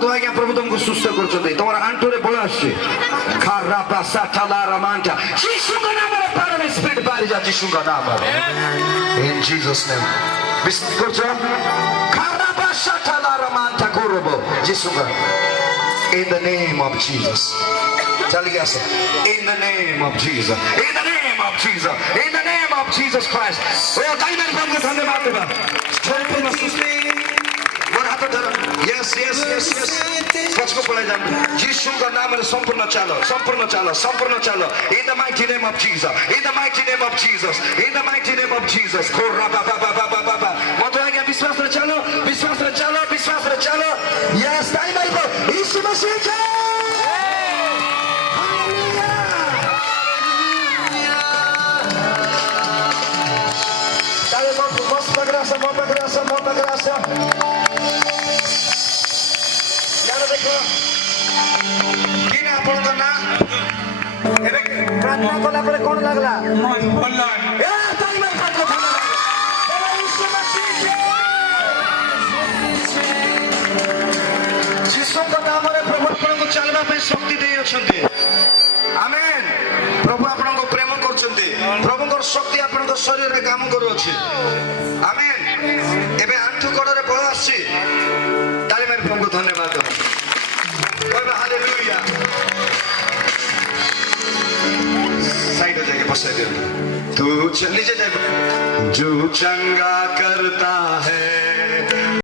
प्रभु तुमको सुस्थ कर तुम्हारा आंटोरे बोला खारापा साठाला रमांटा यीशु का नाम है पार में स्पिरिट बाहर जा यीशु का नाम है इन जीसस नेम विश्वास करছো खारापा साठाला रमांटा कोरोबो यीशु का in the name of Jesus चल गया सब in the name of Jesus in the name of Jesus in the name of Jesus Christ ओ ताई मेरे प्रभु को धन्यवाद देवा Yes, yes, yes, yes. Pasko pala jam. Jesus ka naam re sampurna chalo. In the mighty name of Jesus. In the mighty name of Jesus. In the mighty name of Jesus. Korra ba ba ba ba ba ba ba. Mato aage vishwas re chalo. Yes, dai dai ko. Yeshu Masih ke. Dale molta graça. प्रार्थना कला पर कौन लगला जीसु का नाम रे प्रभु आपनको चलबा पे शक्ति देई अछंती आमेन प्रभु आपनको प्रेम करछंती प्रभुଙ୍କର शक्ति आपनको शरीर रे काम करू अछि आमेन एबे आंठु कोड रे बळ आसी ताली मार प्रभु धन्यवाद कहबे हालेलुया साइड हो जाएंगे बस साइड तू नीचे जाए जो चंगा करता है